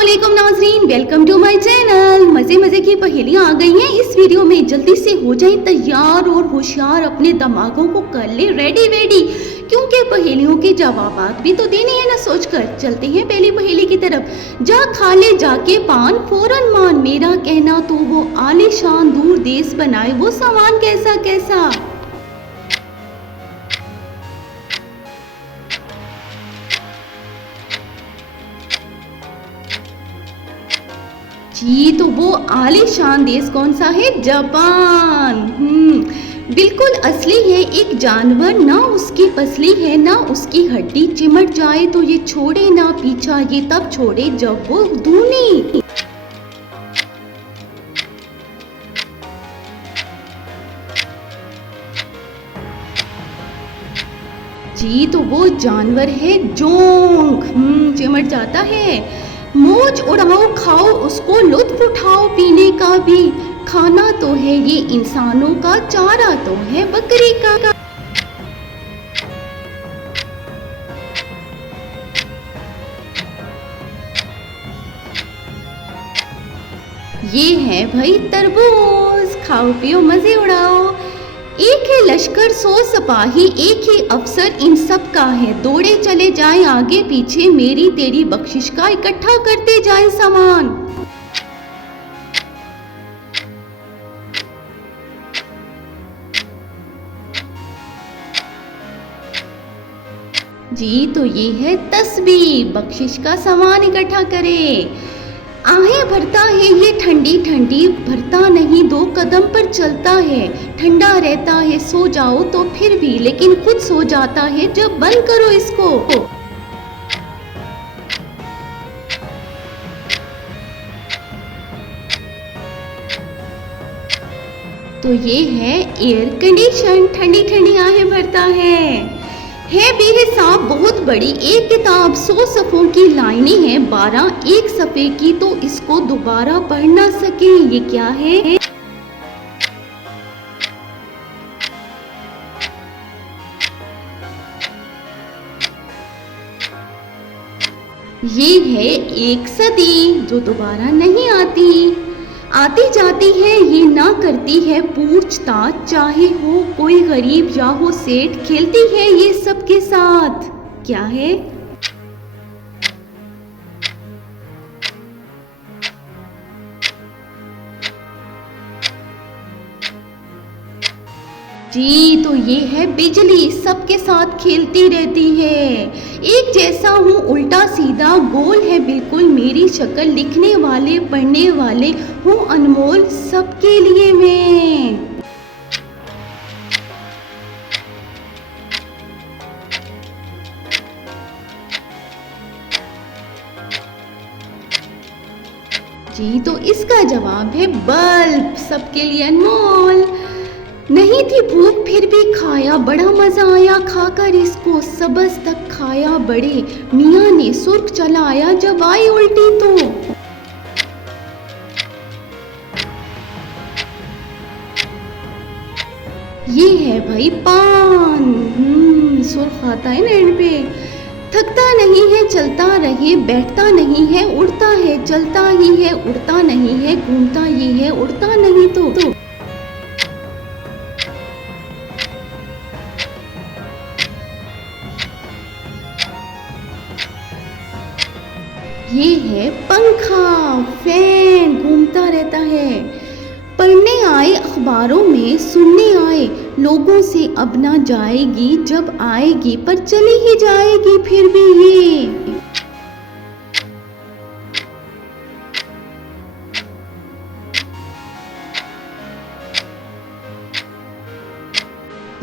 अस्सलामुअलैकुम नाज़रीन, welcome to my channel. मज़े की पहेलियाँ आ गई हैं इस वीडियो में। जल्दी से हो जाए तैयार और होशियार, अपने दिमागों को कर ले रेडी वेडी, क्योंकि पहेलियों के जवाबात भी तो देने हैं ना। सोचकर चलते हैं पहली पहेली की तरफ। जा खा ले जाके पान, फौरन मान मेरा कहना तो वो आलीशान दूर देश बनाए वो सामान कैसा कैसा। जी तो वो आलीशान देश कौन सा है? जापान। बिल्कुल असली है एक जानवर, ना उसकी पसली है ना उसकी हड्डी। चिमट जाए तो ये छोड़े ना पीछा, ये तब छोड़े जब वो धूनी। जी तो वो जानवर है जोंक। चिमट जाता है। मौज उड़ाओ खाओ उसको, लुत्फ उठाओ पीने का भी। खाना तो है ये इंसानों का, चारा तो है बकरी का। ये है भाई तरबूज। खाओ पियो मजे उड़ाओ। एक है लश्कर 100 सिपाही, एक ही अफसर इन सब का है। दौड़े चले जाएं आगे पीछे, मेरी तेरी बख्शिश का इकट्ठा करते जाएं सामान। जी तो ये है तस्बीह, बख्शिश का सामान इकट्ठा करे। आहें भरता है ये ठंडी ठंडी, भरता नहीं 2 कदम पर चलता है। ठंडा रहता है सो जाओ तो फिर भी, लेकिन खुद सो जाता है जब बंद करो इसको। तो ये है एयर कंडीशन, ठंडी ठंडी आहें भरता है बेहिसाब बहुत बड़ी एक किताब। 100 सफ़ों की लाइनें हैं 12, एक सफ़े की तो इसको दोबारा पढ़ ना सके। ये क्या है? ये है एक सदी जो दोबारा नहीं आती। आती जाती है ये ना करती है पूछताछ, चाहे हो कोई गरीब या हो सेठ, खेलती है ये सबके साथ। क्या है? जी तो ये है बिजली, सबके साथ खेलती रहती है। एक जैसा हूँ उल्टा सीधा, गोल है बिल्कुल मेरी शक्ल। लिखने वाले पढ़ने वाले हूँ अनमोल, सबके लिए मैं। जी तो इसका जवाब है बल्ब, सबके लिए अनमोल। नहीं थी भूख फिर भी खाया, बड़ा मजा आया खाकर इसको। सबस तक खाया बड़े, मियाँ ने सुर्ख चलाया जब आई उल्टी तो। ये है भाई पान। सुर्ख आता है ना एंड पे। थकता नहीं है चलता रहे, बैठता नहीं है उड़ता है, चलता ही है उड़ता नहीं है, घूमता ही है उड़ता नहीं तो। ये है पंखा, फैन, घूमता रहता है। पढ़ने आए अखबारों में, सुनने आए लोगों से, अब ना जाएगी जब आएगी, पर चली ही जाएगी फिर भी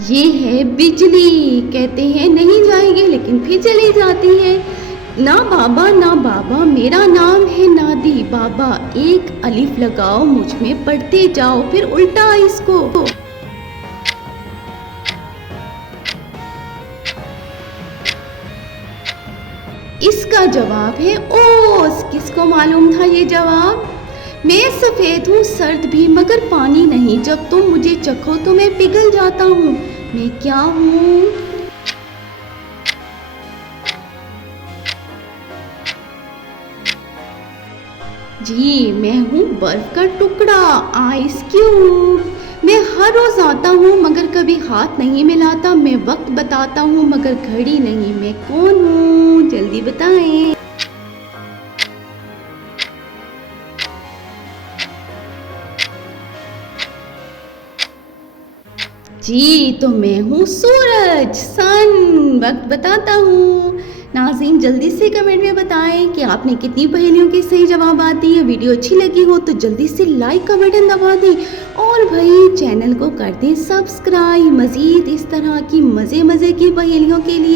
ये है बिजली। कहते हैं नहीं जाएगी लेकिन फिर चली जाती है। ना बाबा ना बाबा मेरा नाम है नादी बाबा, एक अलिफ लगाओ मुझ में पढ़ते जाओ फिर उल्टा इसको। इसका जवाब है ओस। किसको मालूम था ये जवाब? मैं सफेद हूँ सर्द भी मगर पानी नहीं, जब तुम मुझे चखो तो मैं पिघल जाता हूँ। मैं क्या हूँ? जी, मैं हूँ बर्फ का टुकड़ा, आइस क्यूब। मैं हर रोज आता हूँ मगर कभी हाथ नहीं मिलाता। मैं वक्त बताता हूँ मगर घड़ी नहीं। मैं कौन हूँ? जल्दी बताएं। जी, तो मैं हूँ सूरज, सन। वक्त बताता हूँ। नाज़रीन, जल्दी से कमेंट में बताएं कि आपने कितनी पहेलियों के सही जवाबात दिए। वीडियो अच्छी लगी हो तो जल्दी से लाइक का बटन दबा दें और भाई चैनल को कर दें सब्सक्राइब। मज़ीद इस तरह की मज़े मज़े की पहेलियों के लिए